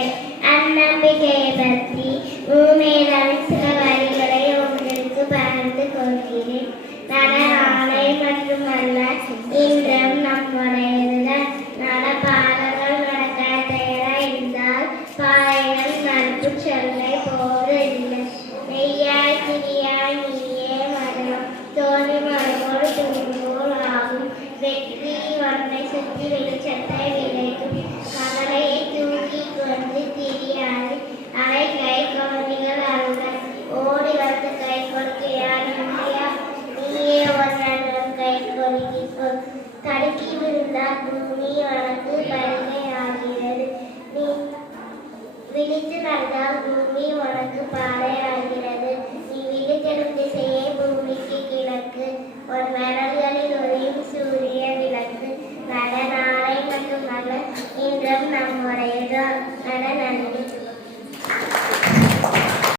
சொல்கிறேன். அந்நம்பிக்கையை பற்றி மூமேதாவின் சில வரிகளை உங்களுக்கு பகிர்ந்து கொள்கிறேன். நாளை மட்டுமல்ல, இன்றும் நம்முடையதுதான். பாடல்கள் நடக்க தயாராக இருந்தால் பாறைகள் நட்பு சொல்லை போவதில்லை. மெய்யாய் திரியாய் நீயே மரணம் தோல்வி மறுபோடு துணிபோல் ஆகும். வெற்றி ஒன்றை சுற்றி வெளிச்சத்தை விளைக்கும். கவலையை தூக்கி கொண்டு திரியாது. அவை கை குழந்தைகள் அல்ல, ஓடி வந்து கை கொடுக்கிறார். நீயே ஒன்றன் கை கொடுக்கிக்கொள். தடுக்கி விழுந்தால் பூமி உனக்கு பருகை ஆகிறது. நீ விழித்து நடந்தால் பூமி உனக்கு பாறை ஆகிறது. நீ விழித்தெடும் திசையே பூமிக்கு கிழக்கு. ஒரு மரங்களில் ஒளியும் சூரிய விளக்கு. நாளை மட்டுமல்ல, இன்றும் நம்முடையது. நன்றி.